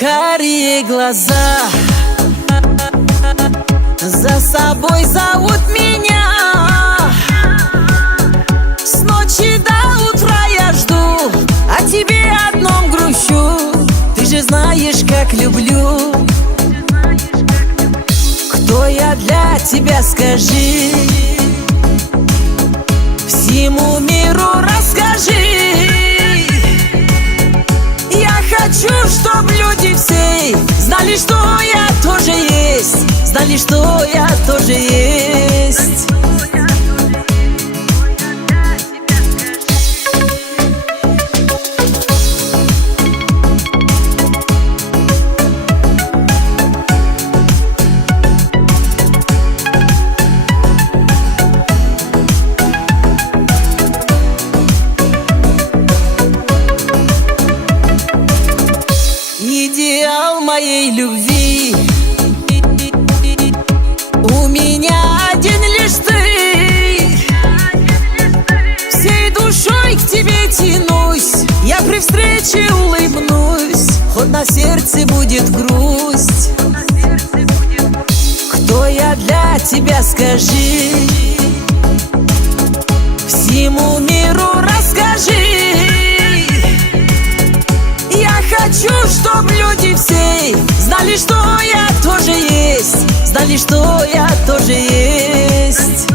карие глаза за собой зовут меня. С ночи до утра я жду, о тебе одном грущу. Ты же знаешь, как люблю. Кто я для тебя, скажи? Всему миру расскажи. Я хочу, чтоб люди все знали, что я тоже есть. Знали, что я тоже есть. Идеал моей любви у меня один лишь ты. Всей душой к тебе тянусь, я при встрече улыбнусь, хоть на сердце будет грусть. Кто я для тебя, скажи? Всему миру расскажи. Хочу, чтоб люди все знали, что я тоже есть. Знали, что я тоже есть.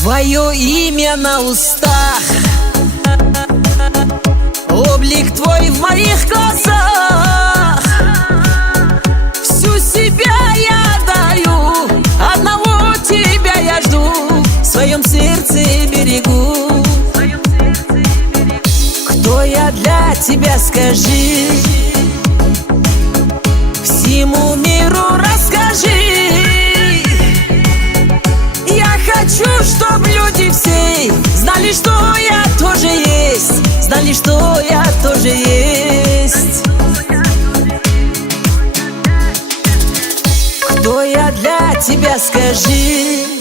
Твое имя на устах, облик твой в моих глазах. Всю себя я даю, одного тебя я жду, в своем сердце берегу. Кто я для тебя, скажи? Всему миру расскажи. Хочу, чтоб люди все знали, что я тоже есть. Знали, что я тоже есть. Кто я для тебя, скажи?